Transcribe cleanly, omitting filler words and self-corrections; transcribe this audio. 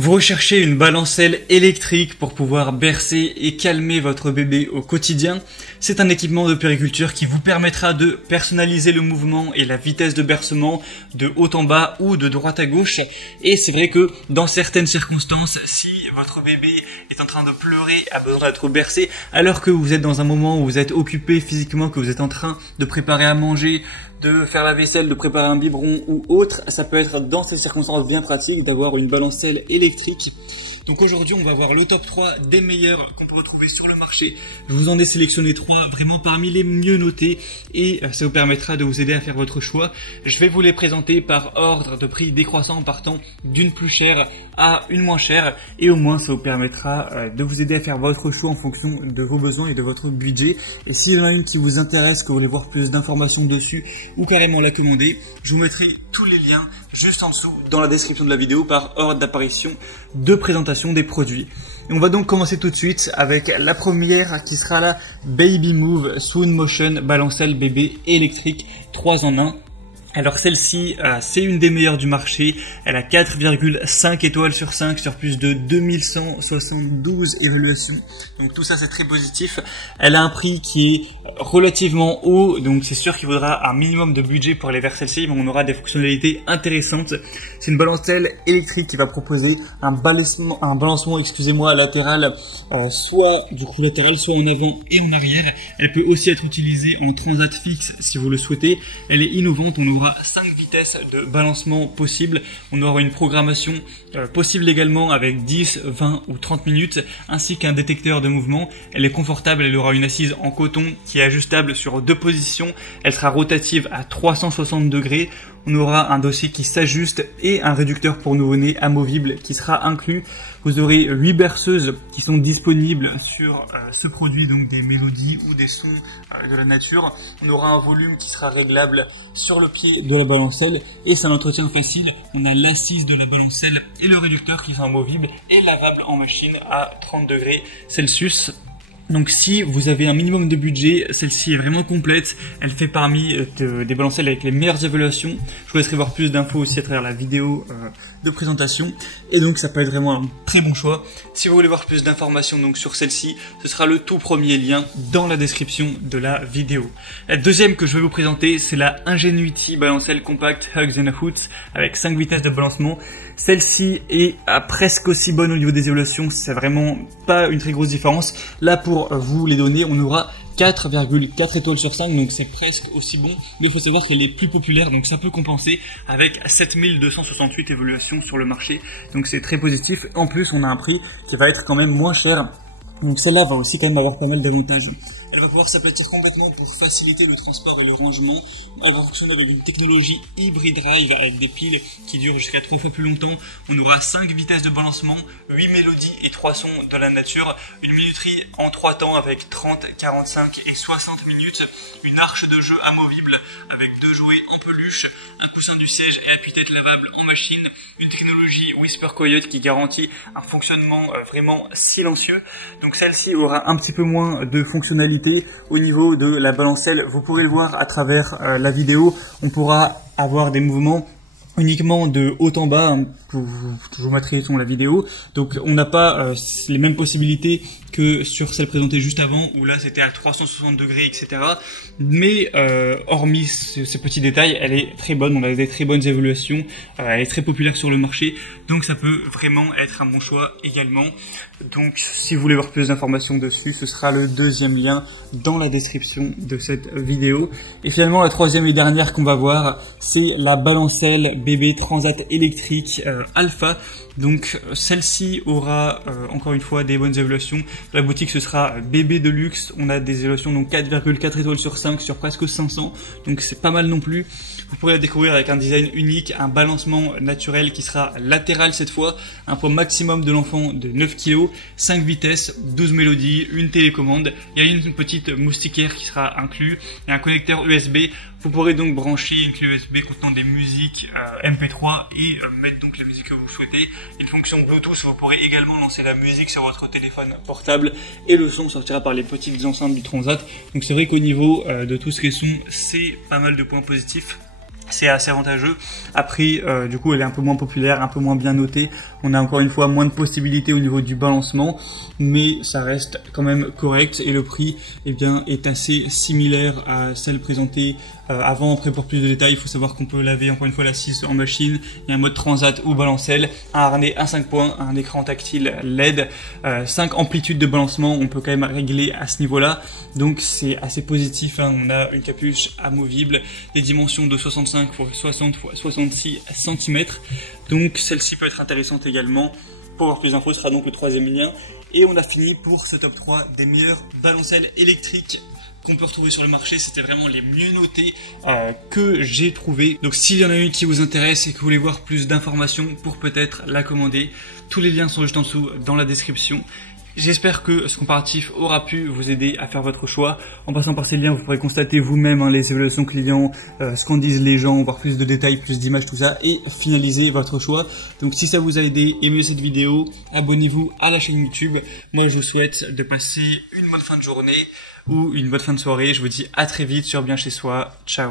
Vous recherchez une balancelle électrique pour pouvoir bercer et calmer votre bébé au quotidien. C'est un équipement de puériculture qui vous permettra de personnaliser le mouvement et la vitesse de bercement de haut en bas ou de droite à gauche. Et c'est vrai que dans certaines circonstances, si votre bébé est en train de pleurer, a besoin d'être bercé, alors que vous êtes dans un moment où vous êtes occupé physiquement, que vous êtes en train de préparer à manger, de faire la vaisselle, de préparer un biberon ou autre, ça peut être dans ces circonstances bien pratiques d'avoir une balancelle électrique. Donc aujourd'hui on va voir le top 3 des meilleurs qu'on peut retrouver sur le marché. Je vous en ai sélectionné 3 vraiment parmi les mieux notés et ça vous permettra de vous aider à faire votre choix. Je vais vous les présenter par ordre de prix décroissant partant d'une plus chère à une moins chère et au moins ça vous permettra de vous aider à faire votre choix en fonction de vos besoins et de votre budget. Et s'il y en a une qui vous intéresse, que vous voulez voir plus d'informations dessus ou carrément la commander, je vous mettrai tous les liens juste en dessous dans la description de la vidéo par ordre d'apparition de présentation des produits. Et on va donc commencer tout de suite avec la première qui sera la Baby Move Swoon Motion balancelle bébé électrique 3 en 1. Alors celle-ci, c'est une des meilleures du marché. Elle a 4,5 étoiles sur 5 sur plus de 2172 évaluations. Donc tout ça c'est très positif. Elle a un prix qui est relativement haut, donc c'est sûr qu'il faudra un minimum de budget pour aller vers celle-ci, mais on aura des fonctionnalités intéressantes. C'est une balancelle électrique qui va proposer un balancement latéral, soit du coup latéral, soit en avant et en arrière. Elle peut aussi être utilisée en transat fixe si vous le souhaitez. Elle est innovante, on aura 5 vitesses de balancement possibles. On aura une programmation possible également avec 10, 20 ou 30 minutes, ainsi qu'un détecteur de mouvement. Elle est confortable, elle aura une assise en coton qui est ajustable sur 2 positions. Elle sera rotative à 360 degrés. On aura un dossier qui s'ajuste et un réducteur pour nouveau-né amovible qui sera inclus. Vous aurez 8 berceuses qui sont disponibles sur ce produit, donc des mélodies ou des sons de la nature. On aura un volume qui sera réglable sur le pied de la balancelle et c'est un entretien facile. On a l'assise de la balancelle et le réducteur qui sont amovibles et lavable en machine à 30 degrés Celsius. Donc si vous avez un minimum de budget, celle-ci est vraiment complète. Elle fait parmi des balancelles avec les meilleures évaluations. Je vous laisserai voir plus d'infos aussi à travers la vidéo de présentation. Et donc ça peut être vraiment un très bon choix. Si vous voulez voir plus d'informations donc sur celle-ci, ce sera le tout premier lien dans la description de la vidéo. La deuxième que je vais vous présenter, c'est la Ingenuity balancelle compact Hugs and Hoots avec 5 vitesses de balancement. Celle-ci est presque aussi bonne au niveau des évaluations, c'est vraiment pas une très grosse différence. Là pour vous les donner, on aura 4,4 étoiles sur 5, donc c'est presque aussi bon, mais il faut savoir qu'elle est plus populaire, donc ça peut compenser avec 7268 évaluations sur le marché, donc c'est très positif. En plus on a un prix qui va être quand même moins cher, donc celle-là va aussi quand même avoir pas mal d'avantages. Elle va pouvoir s'aplatir complètement pour faciliter le transport et le rangement. Elle va fonctionner avec une technologie Hybrid Drive avec des piles qui durent jusqu'à 3 fois plus longtemps. On aura 5 vitesses de balancement, 8 mélodies et 3 sons de la nature. Une minuterie en 3 temps avec 30, 45 et 60 minutes. Une arche de jeu amovible avec 2 jouets en peluche. Un coussin du siège et appuie-tête lavable en machine. Une technologie Whisper Quiet qui garantit un fonctionnement vraiment silencieux. Donc celle-ci aura un petit peu moins de fonctionnalités au niveau de la balancelle. Vous pourrez le voir à travers la vidéo. On pourra avoir des mouvements uniquement de haut en bas, hein, je vous mettrai sur la vidéo. Donc on n'a pas les mêmes possibilités que sur celle présentée juste avant où là c'était à 360 degrés etc. Mais hormis ces petits détails, elle est très bonne, on a des très bonnes évaluations, elle est très populaire sur le marché, donc ça peut vraiment être un bon choix également. Donc si vous voulez voir plus d'informations dessus, ce sera le deuxième lien dans la description de cette vidéo. Et finalement la troisième et dernière qu'on va voir, c'est la balancelle bébé transat électrique Alpha. Donc celle-ci aura encore une fois des bonnes évaluations. La boutique ce sera bébé de luxe. On a des évaluations donc 4,4 étoiles sur 5 sur presque 500. Donc c'est pas mal non plus. Vous pourrez la découvrir avec un design unique, un balancement naturel qui sera latéral cette fois, un poids maximum de l'enfant de 9 kg, 5 vitesses, 12 mélodies, une télécommande. Il y a une petite moustiquaire qui sera inclus et un connecteur USB. Vous pourrez donc brancher une clé USB contenant des musiques MP3 et mettre donc la musique que vous souhaitez. Une fonction Bluetooth, vous pourrez également lancer la musique sur votre téléphone portable et le son sortira par les petites enceintes du Transat. Donc c'est vrai qu'au niveau de tout ce qui est son, c'est pas mal de points positifs. c'est assez avantageux. Après, du coup, elle est un peu moins populaire, un peu moins bien notée. On a encore une fois moins de possibilités au niveau du balancement, mais ça reste quand même correct et le prix, eh bien, est assez similaire à celle présentée avant. Après, pour plus de détails, il faut savoir qu'on peut laver encore une fois la scie en machine. Il y a un mode transat ou balancelle, un harnais à 5 points, un écran tactile LED, 5 amplitudes de balancement. On peut quand même régler à ce niveau-là, donc c'est assez positif, hein. On a une capuche amovible, des dimensions de 65 x 60 x 66 cm, donc celle-ci peut être intéressante également. Pour avoir plus d'infos, ce sera donc le troisième lien. Et on a fini pour ce top 3 des meilleures balancelles électriques qu'on peut retrouver sur le marché. C'était vraiment les mieux notés que j'ai trouvé. Donc s'il y en a une qui vous intéresse et que vous voulez voir plus d'informations pour peut-être la commander, tous les liens sont juste en dessous dans la description. J'espère que ce comparatif aura pu vous aider à faire votre choix. En passant par ces liens, vous pourrez constater vous-même les évaluations clients, ce qu'en disent les gens, voir plus de détails, plus d'images, tout ça, et finaliser votre choix. Donc si ça vous a aidé, aimez cette vidéo, abonnez-vous à la chaîne YouTube. Moi, je vous souhaite de passer une bonne fin de journée ou une bonne fin de soirée. Je vous dis à très vite sur Bien Chez Soi. Ciao.